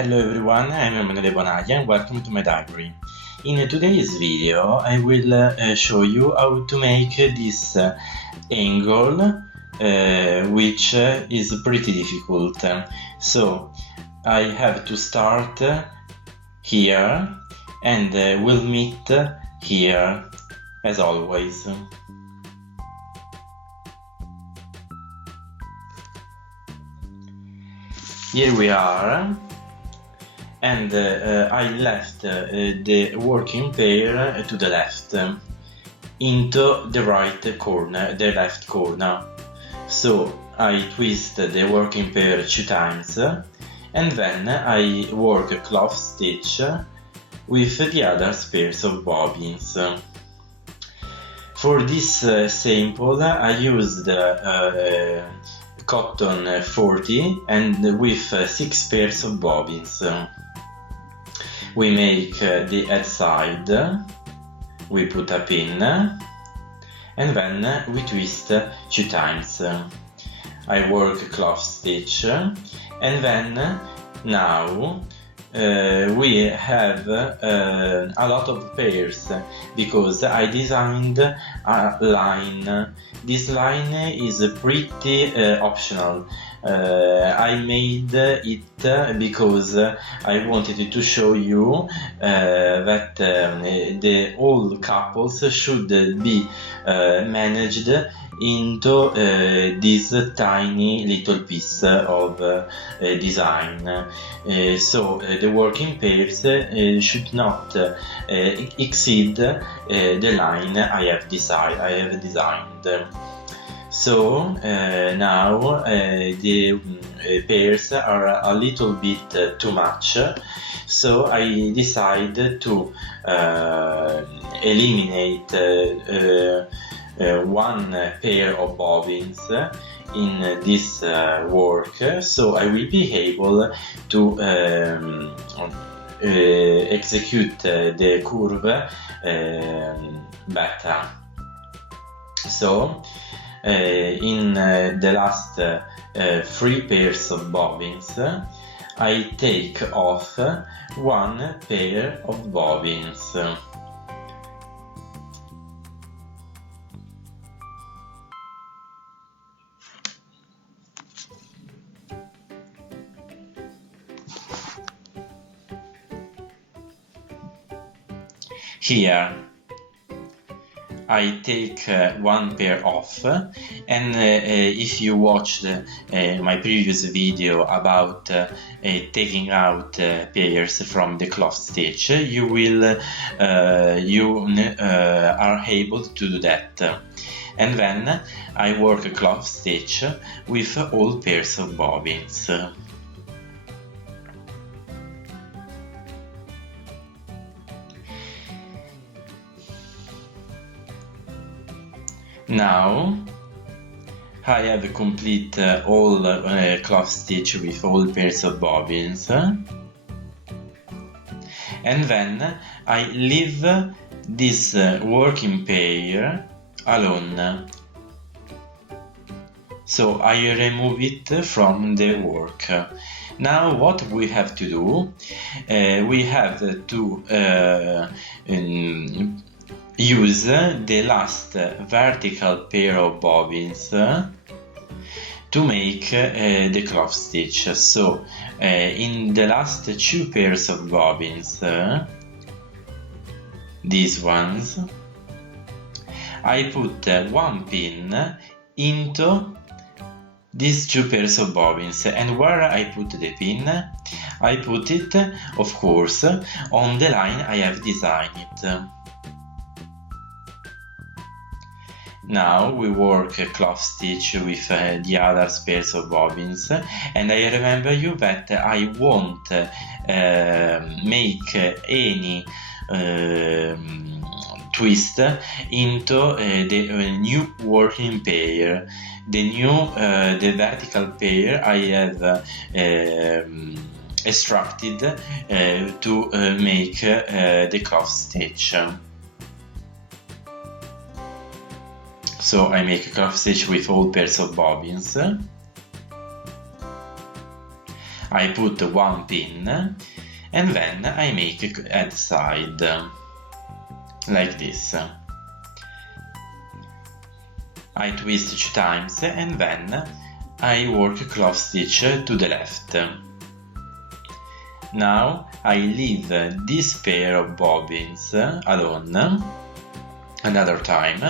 Hello everyone, I'm Emanuele Bonaglia and welcome to my diary. In today's video I will show you how to make this angle which is pretty difficult. So I have to start here and we'll meet here as always. Here we are. And I left the working pair to the left, into the right corner, the left corner. So I twist the working pair 2 times, and then I work a cloth stitch with the other pairs of bobbins. For this sample I used cotton 40 and with 6 pairs of bobbins. We make the head side, we put a pin, and then we twist 2 times. I work a cloth stitch, and then now we have a lot of pairs because I designed a line. This line is pretty optional. I made it because I wanted to show you that the old couples should be managed into this tiny little piece of design. So the working pairs should not exceed the line I have designed. So now the pairs are a little bit too much, so I decided to eliminate 1 pair of bobbins in this work, so I will be able to execute the curve better. So in the last 3 pairs of bobbins I take off 1 pair of bobbins. Here I take 1 pair off, and if you watched my previous video about taking out pairs from the cloth stitch, you will are able to do that. And then I work a cloth stitch with all pairs of bobbins. Now I have complete all cloth stitch with all pairs of bobbins, and then I leave this working pair alone. So I remove it from the work. Now what we have to do? We have to use the last vertical pair of bobbins to make the cloth stitch. So in the last 2 pairs of bobbins, these ones, I put 1 pin into these 2 pairs of bobbins, and where I put the pin? I put it, of course, on the line I have designed. Now we work a cloth stitch with the other pairs of bobbins, and I remember you that I won't make any twist into the new working pair. The vertical pair I have extracted to make the cloth stitch. So I make a cloth stitch with all pairs of bobbins. I put one pin and then I make head side like this. I twist 2 times and then I work cloth stitch to the left. Now I leave this pair of bobbins alone another time,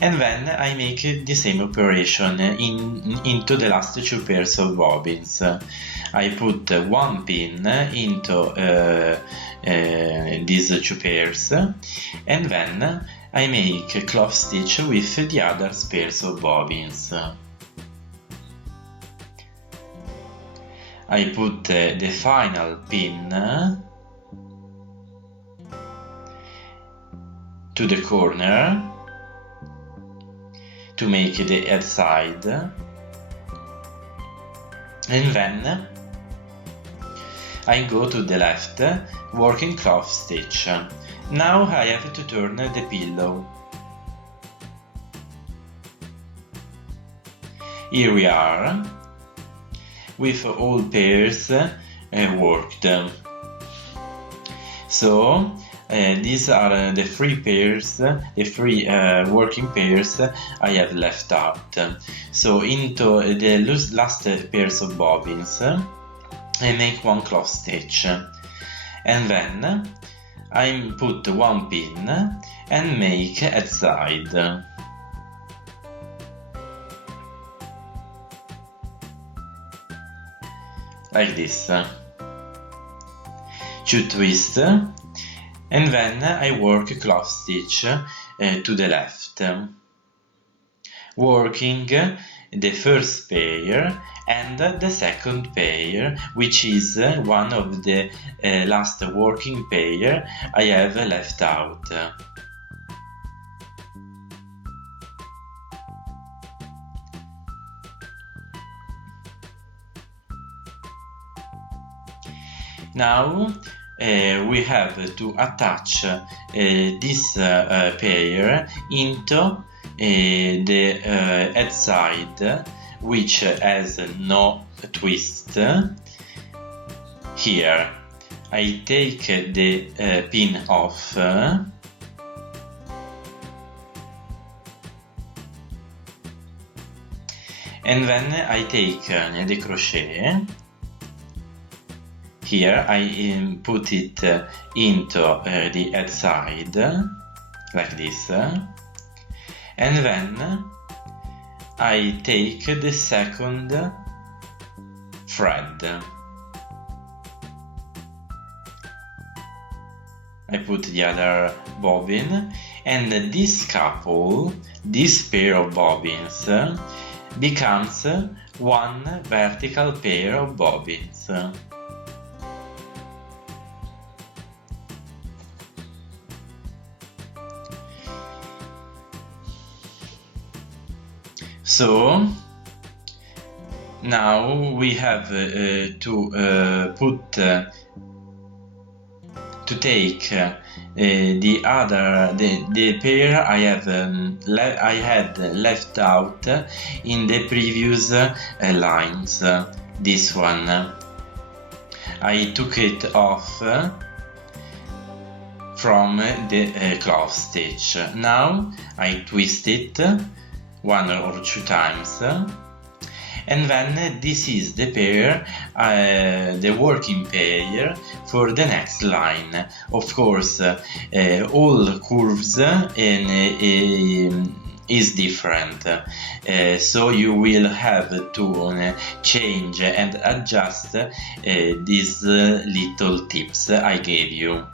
and then I make the same operation into the last 2 pairs of bobbins. I put one pin into these 2 pairs, and then I make a cloth stitch with the other pairs of bobbins. I put the final pin to the corner to make the head side, and then I go to the left working cloth stitch. Now I have to turn the pillow. Here we are, with all pairs worked. So these are the 3 pairs, the 3 working pairs I have left out. So into the last pairs of bobbins I make one cloth stitch, and then I put one pin and make head side. Like this. 2 twists, and then I work cloth stitch to the left, working the first pair and the second pair, which is one of the last working pair I have left out. Now we have to attach this pair into the head side, which has no twist. Here I take the pin off, and then I take the crochet. Here I put it into the head side, like this, and then I take the second thread. I put the other bobbin, and this couple, this pair of bobbins, becomes one vertical pair of bobbins. So now we have to take the pair I had left out in the previous lines. This one I took it off from the cloth stitch. Now I twist it 1 or 2 times, and then this is the pair, the working pair for the next line. Of course, all curves is different, so you will have to change and adjust these little tips I gave you.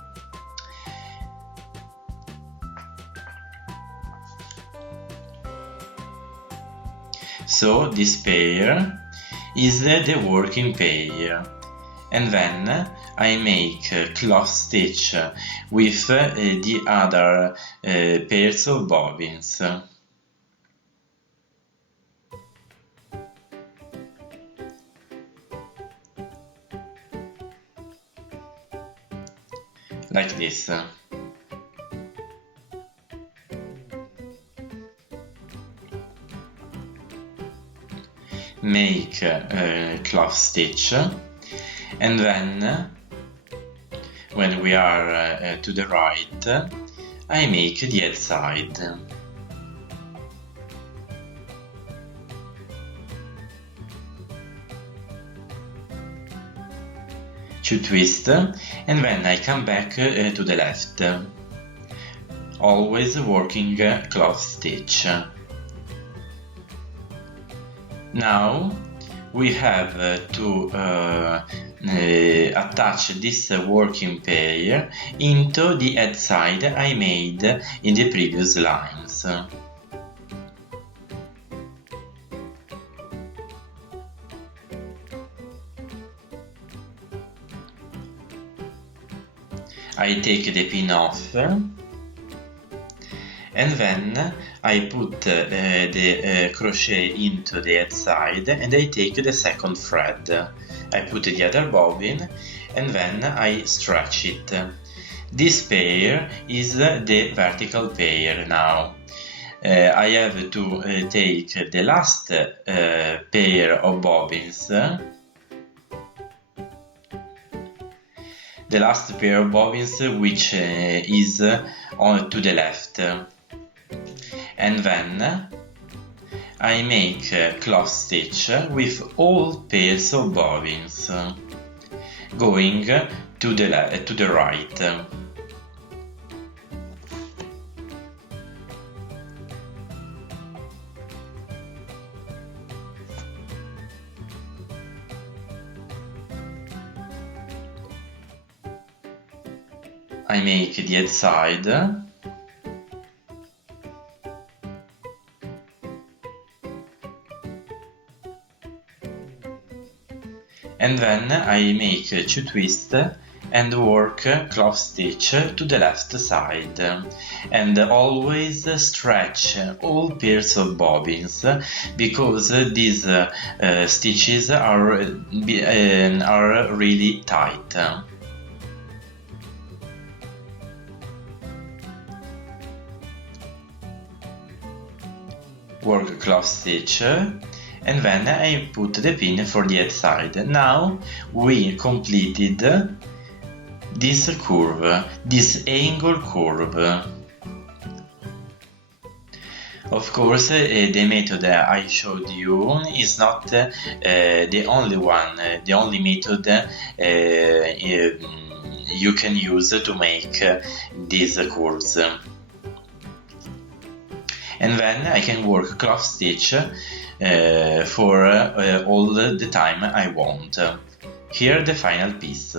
So this pair is the working pair, and then I make cloth stitch with the other pairs of bobbins. Like this. Make cloth stitch, and then when we are to the right, I make the head side. To twist, and then I come back to the left, always working cloth stitch. Now we have to attach this working pair into the head side I made in the previous lines. I take the pin off, and then I put the crochet into the head side, and I take the second thread. I put the other bobbin, and then I stretch it. This pair is the vertical pair now. I have to take the last pair of bobbins, the last pair of bobbins which is on to the left, and then I make a cloth stitch with all pairs of bobbins going to the right. I make the head side, and then I make 2 twists and work cloth stitch to the left side, and always stretch all pairs of bobbins because these stitches are really tight. Work cloth stitch, and then I put the pin for the head side. Now we completed this curve, this angle curve. Of course, the method I showed you is not the only one, the only method you can use to make these curves. And then I can work cloth stitch for all the time I want. Here the final piece.